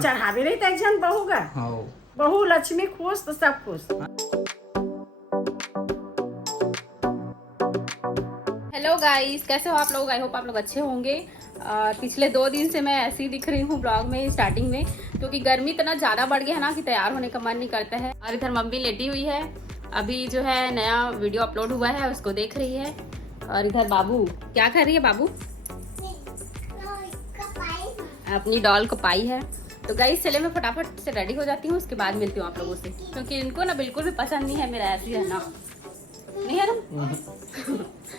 चढ़ावे रही एक जन बहू का। हाँ बहू लक्ष्मी खुश तो सब खुश। हेलो गाइस, कैसे हो आप लोग? आई होप आप लोग अच्छे होंगे। पिछले 2 दिन से मैं ऐसी दिख रही हूँ ब्लॉग में स्टार्टिंग में, क्योंकि गर्मी इतना ज़्यादा बढ़ गया है ना कि तैयार होने का मन नहीं करता है। और इधर मम्मी लेटी हुई है, अभी जो है नया वीडियो अपलोड हुआ है उसको देख रही है। और इधर बाबू क्या कर रही है? बाबू अपनी डॉल को पाई है। तो गाइस चले मैं फटाफट से रेडी हो जाती हूँ, उसके बाद मिलती हूँ आप लोगों से, क्योंकि इनको ना बिल्कुल भी पसंद नहीं है मेरा ऐसी रहना, नहीं है ना।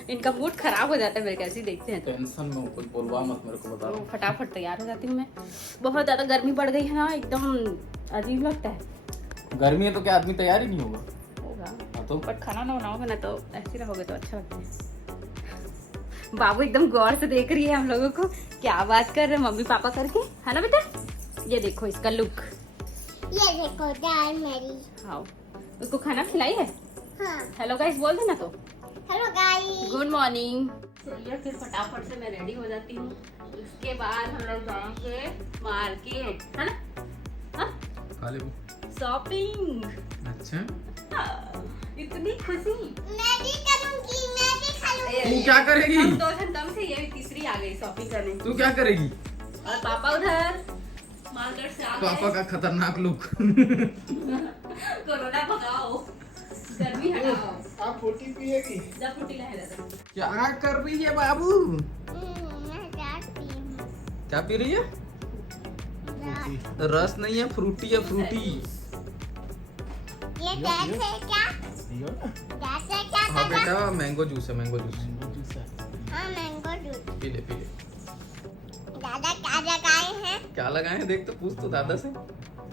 इनका मूड खराब हो जाता है मेरे कैसे देखते हैं तो। टेंशन में कुछ बोलवा मत मेरे को बता। तो फटाफट तैयार हो जाती हूँ मैं। बहुत ज्यादा गर्मी बढ़ गई है ना, एकदम अजीब लगता है। गर्मी है तो क्या आदमी तैयार ही नहीं होगा? होगा तो बट खाना ना बनाओगे ना तो ऐसे रहोगे तो अच्छा लगता है। बाबू एकदम गौर से देख रही है हम लोगों को, क्या बात कर रहे हैं मम्मी पापा करके, है ना बेटा? ये देखो इसका लुक, ये देखो दाल मेरी। हाँ, उसको खाना खिलाई है? हाँ। हेलो गाइस बोल देना तो। Hello guys, good morning. चलिए फिर फटाफट से मैं रेडी हो जाती हूँ, उसके बाद हम लोग जाएंगे मार्केट, है ना? हाँ? शॉपिंग। अच्छा, इतनी खुशी। मैं भी करूंगी, मैं भी खाऊंगी। तू क्या करेगी? हम 2 जन कम से, ये तीसरी आ गई शॉपिंग करने। तू क्या करेगी? और पापा उधर मार्केट से आ गए। पापा का खतरनाक लुक। कोरोना भगाओ, गर्मी हटाओ। आप फ्रूटी पिएगी? जब फ्रूटी लाए दादा। क्या कर रही है बाबू? मैं जाती हूँ। क्या पी रही है? रस नहीं है, फ्रूटी है, फ्रूटी। ये कैसे क्या? कैसे क्या हाँ करना? बेटा, मैंगो जूस है, मैंगो जूस। हाँ, मैंगो दूध। पी ले, पी ले। दादा क्या लगाए हैं? क्या लगाए हैं देख तो, पूछ तो दादा से।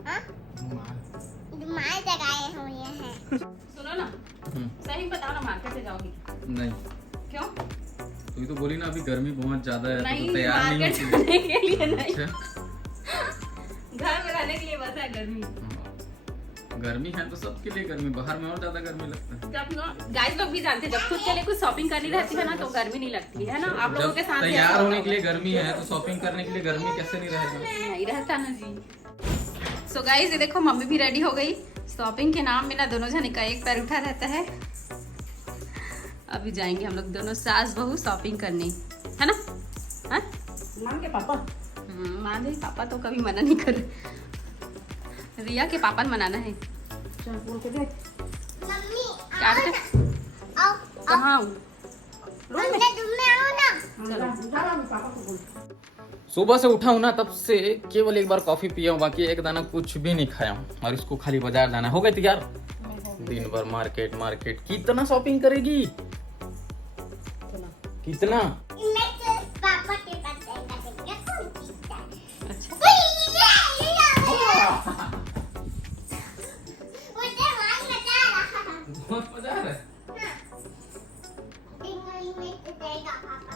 हाँ? रुमाल लगाए हुए हैं। सुनो ना, सही बताओ ना, मार्केट से जाओगी? नहीं। क्यों? तू ही तो बोली ना अभी गर्मी बहुत ज्यादा है, नहीं, तो तैयार नहीं मार्केट होती। जाने के लिए नहीं, अच्छा, घर में रहने के लिए बस है गर्मी। गर्मी है तो सबके लिए गर्मी, बाहर में और ज्यादा गर्मी लगता है। जब ना गाइस लोग भी जानते हैं, जब खुद के लिए कुछ शॉपिंग करनी रहती है ना तो गर्मी नहीं लगती है ना। आप लोगों के साथ तैयार होने के लिए गर्मी है तो शॉपिंग करने के लिए गर्मी कैसे नहीं रहेगा? नहीं रहता ना जी। सो गाइस ये देखो मम्मी भी रेडी हो गई। शॉपिंग के नाम में ना दोनों जने का एक पैर उठा रहता है। अभी जाएंगे हम लोग दोनों सास बहू शॉपिंग करने, है ना? हाँ? मान के पापा। मान जाइए, पापा तो कभी मना नहीं कर रहे। रिया के पापा ने मनाना है। चल बोल के दे। मम्मी क्या आओ बेटा? ना। आओ, कहाँ हूँ? अंदर रूम में आओ ना। जा पापा को बोल। सुबह से उठा हूँ ना, तब से केवल एक बार कॉफी पिया हूँ, बाकी एक दाना कुछ भी नहीं खाया हूँ। और इसको खाली बाजार जाना हो गया तैयार। दिन भर मार्केट मार्केट, कितना शॉपिंग करेगी? कितना? मैं तो पापा के पास जाएगा, कौन जीतता है? अच्छा, मुझे वहाँ मजा आ रहा है। बहुत मजा आ रहा है। में तो जाएगा पापा।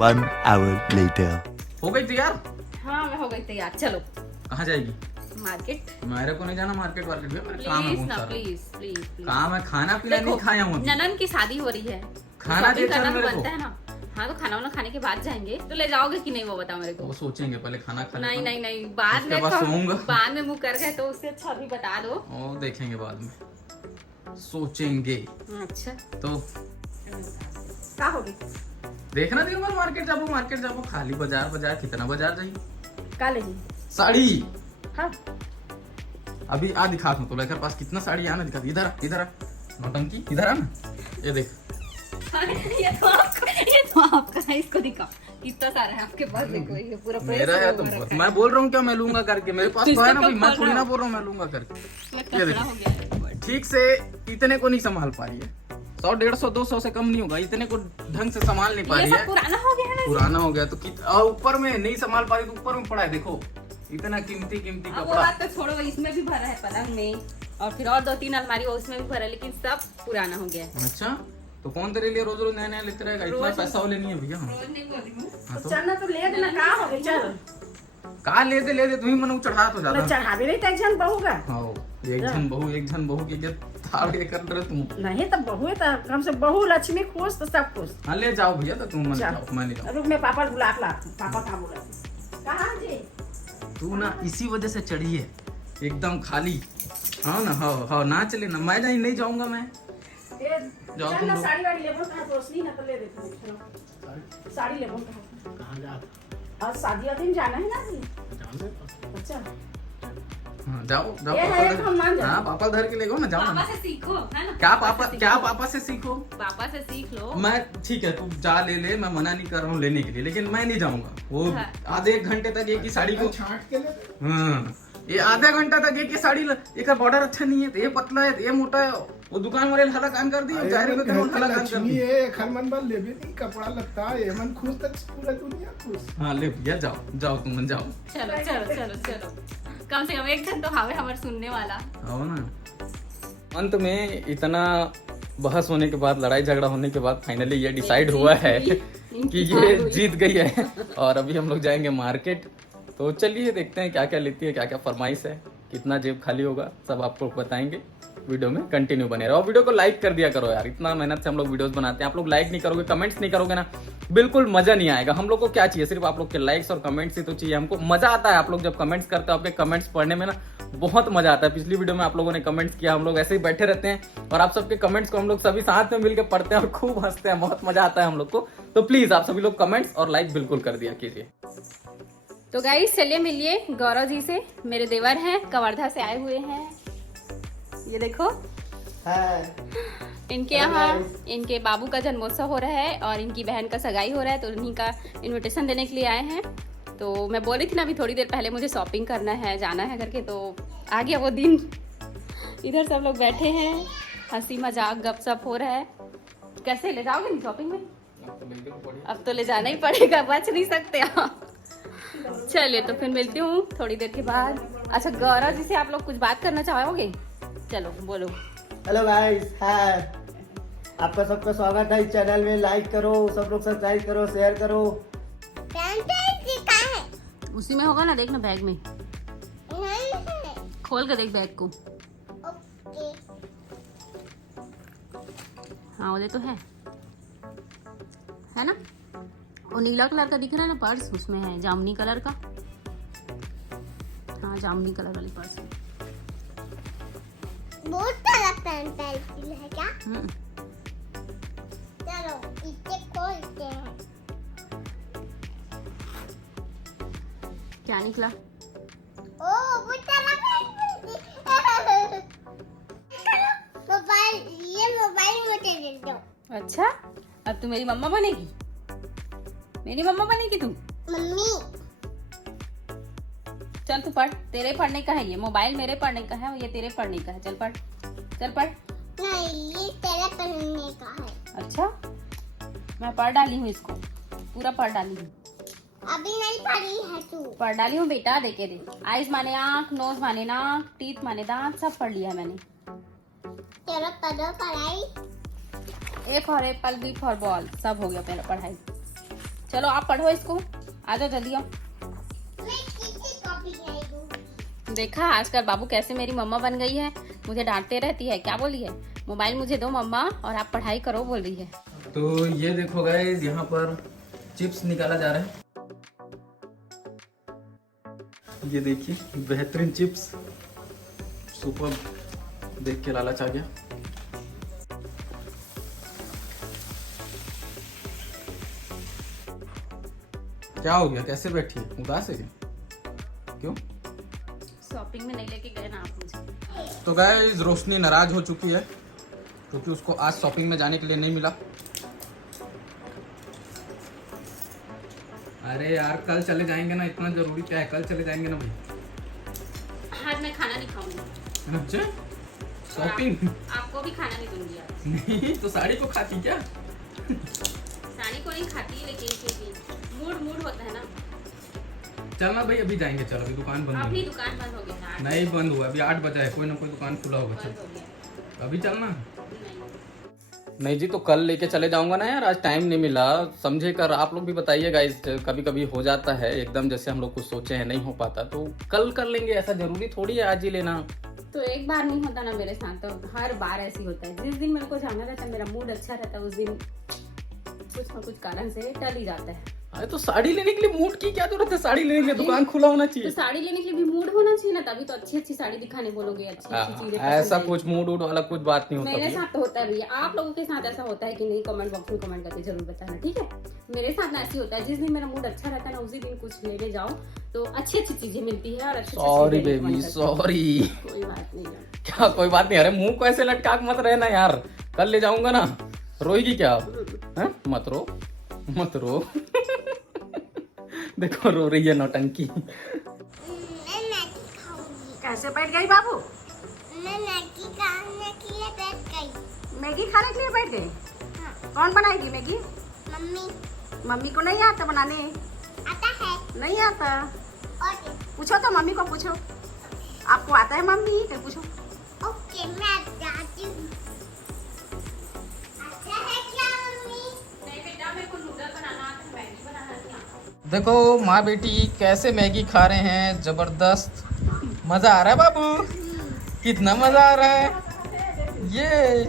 1 hour later. हो गई तैयार? हाँ मैं हो गई तैयार। चलो कहाँ जाएगी? मार्केट। मेरे को नहीं जाना मार्केट वार्केट में, मेरा काम है प्लीज बहुत ना, सारा। Please please. काम है, खाना पीना नहीं खाया हूँ अभी। ननन की शादी हो रही है, खाना शॉपिंग दे करना चल तो मेरे को। बनता है ना। हाँ तो खाना वाना खाने के बाद जाएंगे, तो ले जाओगे कि नहीं वो बताओ मेरे को। वो सोचेंगे, पहले खाना खा नहीं लेता नहीं नहीं, बाद उसके में बाद सोऊंगा। बाद में मुंह कर गए तो उससे अच्छा अभी बता दो। हूँ। वो देखेंगे बाद में, सोचेंगे। अच्छा तो का होगी? देखना दिन भर मार्केट जाबो खाली बाजार कितना बाजार जाइए। का लेगी? साड़ी। हाँ अभी आ दिखा दूं तो लेकर पास कितना साड़ी आना दिखा। इधर आ, इधर आ नौटंकी, इधर आ ना, ये देख। ये तो आपका है, इसको दिखाओ कितना सारा है आपके पास। देखो ये पूरा मेरा है तो बस। मैं बोल रहा हूँ क्या मैं लूंगा करके, मेरे पास तो है ना भाई, मैं थोड़ी ना बोल रहा हूँ मैं लूंगा करके। ये हो गया है। ठीक से इतने को नहीं संभाल पा रही है, 100 150 200 से कम नहीं होगा, इतने को ढंग से संभाल नहीं पा ये रही सब है। पुराना हो गया है ना। पुराना हो गया तो और ऊपर में नहीं संभाल पा रही तो ऊपर में पड़ा है, देखो इतना कीमती अब वो कपड़ा। बात तो छोड़ो, इसमें भी भरा है पलंग में, और फिर और 2-3 अलमारी वो उसमें भी भरा है, लेकिन सब पुराना हो गया है। अच्छा, तो कौन तेरे लिए रोज रोज नया नया लेते रहेगा? इतना पैसा वो लेनी है भैया। रोज नहीं बोल रही हूँ। हाँ तो चलना तो ले देना, का हो गई? चल कहा ले दे तुम्ही मनु चढ़ा तो मैं ज्यादा। चढ़ावे रही एक जन बहू का। हाँ, एक जन बहू की इज्जत थाड़ के कर रहे तुम। नहीं तो बहू है तो कम से बहू लक्ष्मी खुश तो सब खुश। हाँ ले जाओ भैया, तो तुम मत चल। जाओ, मैं नहीं जाऊँ। रुक मैं पापा बुला ला। पापा कहाँ बोला? तू ना इसी वजह से चढ़ी है एकदम खाली। हाँ ना, हाँ ना चले ना, मैं नहीं जाऊंगा मैं। जाओ तुम लोग। साड़ी वाड़ी लेबो कहाँ रोशनी ना तो ले देते हैं। चलो साड़ी लेबो कहाँ आज शादी वादी में जाना है ना जी। अच्छा हाँ, जाओ जाओ ये है तो हम मान जाते। हाँ पापा धर के ले गो ना, जाओ पापा ना। से सीखो, है ना? क्या पापा से सीखो। पापा से सीख लो। मैं ठीक है, तू जा ले, मैं मना नहीं कर रहा हूँ लेने के लिए, लेकिन मैं नहीं जाऊंगा। वो हाँ। आधे एक घंटे तक एक ही साड़ी को छाट के ले। हाँ, ये आधा घंटा तक एक ही साड़ी एक बॉर्डर अच्छा नहीं है, तो ये पतला है, तो ये मोटा है। वो दुकान वाले हला काम कर दिया, जाहिर है तो हला काम कर लक्ष्मी दिया। है खरमन बल ले भी नहीं, कपड़ा लगता है मन खुश तक पूरा दुनिया खुश। हाँ ले भैया, जाओ तुम जाओ। चलो चलो चलो चलो, कम से कम एक जन तो हावे हमारे सुनने वाला। आओ ना। अंत में इतना बहस होने के बाद, लड़ाई झगड़ा होने के बाद फाइनली ये डिसाइड हुआ है कि ये जीत गई है। और अभी हम लोग जाएंगे मार्केट। तो चलिए देखते हैं क्या क्या लेती है, क्या क्या फरमाइश है, कितना जेब खाली होगा, सब आपको बताएंगे। वीडियो में कंटिन्यू बने रहो। वीडियो को लाइक कर दिया करो यार, इतना मेहनत से हम लोग वीडियोस बनाते हैं। आप लोग लाइक नहीं करोगे, कमेंट्स नहीं करोगे ना, बिल्कुल मजा नहीं आएगा। हम लोग को क्या चाहिए, सिर्फ आप लोग के लाइक्स और कमेंट्स ही तो चाहिए। हमको मजा आता है, आप लोग जब कमेंट्स करते हो, आपके कमेंट्स पढ़ने में ना बहुत मजा आता है। पिछली वीडियो में आप लोगों ने कमेंट्स किया, हम लोग ऐसे ही बैठे रहते हैं और आप सबके कमेंट्स को हम लोग सभी साथ में मिलकर पढ़ते हैं और खूब हंसते हैं, बहुत मजा आता है हम लोग को। तो प्लीज आप सभी लोग कमेंट्स और लाइक बिल्कुल कर दिया कीजिए। तो गाइस चलिए मिलिए गौरव जी से, मेरे देवर हैं, कवर्धा से आए हुए हैं। ये देखो इनके यहाँ इनके बाबू का जन्मोत्सव हो रहा है और इनकी बहन का सगाई हो रहा है, तो उन्हीं का इनविटेशन देने के लिए आए हैं। तो मैं बोल रही थी ना अभी थोड़ी देर पहले मुझे शॉपिंग करना है, जाना है करके, तो आ गया वो दिन। इधर सब लोग बैठे हैं, हंसी मजाक गपशप हो रहा है। कैसे ले जाओगे नहीं शॉपिंग में? अब तो ले जाना ही पड़ेगा, बच नहीं सकते आप। चलिए तो फिर मिलती हूँ थोड़ी देर के बाद। अच्छा गौरव जी से आप लोग कुछ बात करना चाहोगे? चलो बोलो। हेलो गाइस, हाय, आपका सबका स्वागत है इस चैनल में। लाइक करो, सब लोग सब्सक्राइब करो, शेयर करो। फ्रेंचाइजी कहाँ है? उसी में होगा ना, देखना बैग में, नहीं है। खोल के देख बैग को। ओके। हाँ वो तो है ना? वो नीला कलर का दिख रहा है ना पर्स, उसमें है जामुनी कलर का। हाँ जामुनी कलर वाली पर्स। बहुत सारा फ्रेंचाइजी है क्या? हम्म, चलो इसे खोलते हैं। क्या निकला? ओ बहुत सारा मोबाइल, ये मोबाइल मुझे दे दो। अच्छा अब तू मेरी मम्मा बनेगी? मेरी मम्मा बनेगी तू? मम्मी चल तू पढ़, तेरे पढ़ने का है ये मोबाइल, मेरे पढ़ने का है, ये तेरे पढ़ने का है। चल पढ़, चल पढ़। नहीं, ये तेरा पहनने का है। अच्छा मैं पढ़ डाली हूँ, इसको पूरा पढ़ डाली हूँ। अभी नहीं पढ़ी है तू। पढ़ डाली हूँ बेटा, देखे दे। आइज माने आँख, नोज माने नाक, टीथ माने दांत, सब पढ़ लिया मैंने। चलो पढ़ो पढ़ाई। A for apple, B for ball, सब हो गया पहले पढ़ाई। चलो आप पढ़ो इसको, आ जाओ जल्दी आओ। मैं किसी कॉपी नहीं दूंगी। देखा आजकल बाबू कैसे मेरी मम्मा बन गई है, मुझे डांटते रहती है। क्या बोली है? मोबाइल मुझे दो मम्मा और आप पढ़ाई करो बोल रही है। तो ये देखो गाइस, यहाँ पर चिप्स निकाला जा रहा है। ये देखिए बेहतरीन चिप्स, सुपर, देख के लालच आ गया। क्या हो गया, कैसे बैठी है, उदास है क्या? क्यों? शॉपिंग में नहीं लेके गए ना आप मुझे। तो गाइस रोशनी नाराज हो चुकी है क्योंकि उसको आज शॉपिंग में जाने के लिए नहीं मिला। अरे यार कल चले जाएंगे ना, इतना जरूरी क्या है, कल चले जाएंगे ना भाई। आज मैं खाना नहीं खाऊंगी। अच्छा शॉपिंग? आपको भी खाना नहीं दूंगी आज। नहीं तो साड़ी को खाती क्या? साड़ी को नहीं खाती, लेकिन मूड होता है ना। चलना भाई, अभी जाएंगे। चलो अभी दुकान बंद अभी है। दुकान बंद हो गई है। नहीं बंद हुआ, अभी 8 बजा है, कोई ना कोई दुकान खुला होगा। बंद चल हो गया। अभी चलना। नहीं। नहीं जी, तो कल लेके चले जाऊंगा ना यार, आज टाइम नहीं मिला। समझे कर, आप लोग भी बताइए गाइस, कभी कभी हो जाता है एकदम जैसे हम लोग कुछ सोचे हैं नहीं हो पाता, तो कल कर लेंगे। ऐसा जरूरी थोड़ी है आज ही लेना। तो एक बार नहीं होता ना मेरे साथ, तो हर बार ऐसी होता है। जिस दिन मेरे को जाना रहता है, मेरा मूड अच्छा रहता है, उस दिन कुछ ना कुछ कारण से टल ही जाता है। अरे तो साड़ी लेने के लिए मूड की क्या जरूरत है? साड़ी लेने के लिए दुकान खुला होना तो चाहिए। साड़ी लेने के लिए भी मूड होना चाहिए ना, तभी तो अच्छी अच्छी साड़ी दिखाने बोलोगे, अच्छी अच्छी चीजें पसंद ऐसा आएगी। कुछ मूड वूड वाला कुछ बात नहीं होता मेरे भैया। साथ तो होता है भैया, आप लोगों के साथ ऐसा होता है कि नहीं? कमेंट बॉक्स में कमेंट करके जरूर बताना, ठीक है? मेरे साथ ना ऐसे होता है, जिस दिन मेरा मूड अच्छा रहता है ना, उसी दिन कुछ लेने जाओ तो अच्छी अच्छी चीजें मिलती है और अच्छी सॉरी बेबी, सॉरी। कोई बात नहीं है। क्या कोई बात नहीं? अरे मुंह को ऐसे लटका के मत रहना यार, कल ले जाऊंगा ना। रोएगी क्या आप? हैं? मत रो, मत रो। देखो रो रही है नौटंकी। मैं मैगी खाऊंगी। कैसे बैठ गई बाबू? मैं मैगी खाने के लिए बैठ गई। मैगी खाने के लिए बैठ गए? हाँ, कौन बनाएगी मैगी? मम्मी मम्मी को नहीं आता बनाने? आता है नहीं आता? और पूछो तो मम्मी को पूछो, आपको आता है मम्मी? फिर पूछो। ओके मैं जाती हूँ। अच्छा है क्या मम्मी? नहीं बेटा, मेरे को नूडल बनाना आता है, मैगी बनाना नहीं आता। देखो माँ बेटी कैसे मैगी खा रहे हैं, जबरदस्त मजा आ रहा है बाबू, कितना मजा आ रहा है ये।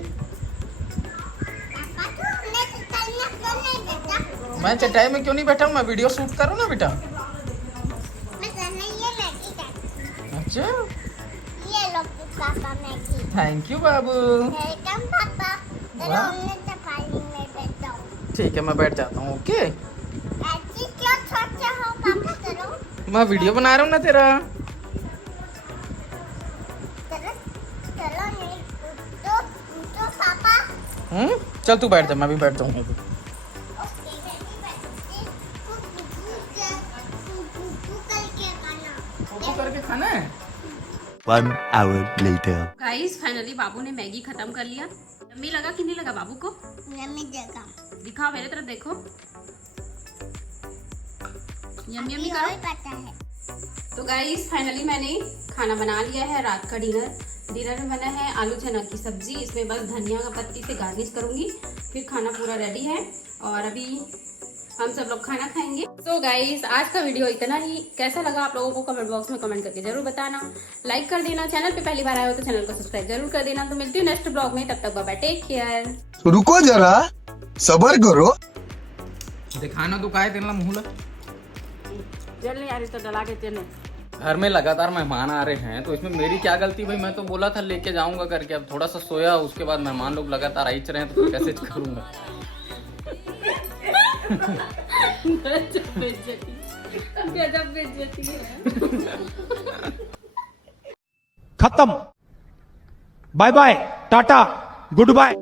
पापा तो हमने चटनी क्यों नहीं देता? मैं चटाई में क्यों नहीं बैठा हूँ? मैं वीडियो शूट करूँ ना बेटा। मैं तने ये मैगी खाती। अच्छा, ये लो पापा Maggi. Thank you Babu. Welcome पापा। चलो वाह। हमने सफारी में बैठा हूँ। ठीक है मैं बैठ जाता हूँ। ओके, ऐसी क्यों सोचते हो पापा? चलो मैं वीडियो बना रहा हूँ ना तेरा। चलो चलो नहीं तो पापा। चल तू बैठ जा, मैं भी बैठ जाऊँ। ओके मैं भी बैठती हूँ। कुकू करके खाना। करके खाना है। 1 hour later. गाइस फाइनली बाबू ने मैगी खत्म कर लिया। यम्मी लगा कि नहीं लगा बाबू को? यम्मी जगह। दिखाओ मेरे तरफ, देखो। यम्मी यम्मी और करो। पता है। तो गाइस फाइनली मैंने खाना बना लिया है, रात का डिनर में बना है आलू चना की सब्जी। इसमें बस धनिया का पत्ती से गार्निश करूंगी, फिर खाना पूरा रेडी है और अभी हम सब लोग खाना खाएंगे। तो गाइस आज का वीडियो इतना ही। कैसा लगा आप लोगों को कमेंट बॉक्स में कमेंट करके जरूर बताना, लाइक कर देना, चैनल पे पहली बार आए हो तो चैनल को सब्सक्राइब जरूर कर देना। तो मिलती हूँ नेक्स्ट ब्लॉग में, तब तक बाय बाय, टेक केयर। रुको जरा, सबर करो। दिखाना तो का है तेरा मुँह। जल नहीं आ रही तो डला के तेने। घर में लगातार मेहमान आ रहे हैं तो इसमें मेरी क्या गलती भाई? मैं तो बोला था लेके जाऊंगा करके, अब थोड़ा सा सोया, उसके बाद मेहमान लोग लगातार आई रहे हैं तो कैसे करूंगा? गजब बेइज्जती है। खत्म। बाय बाय, टाटा, गुड बाय।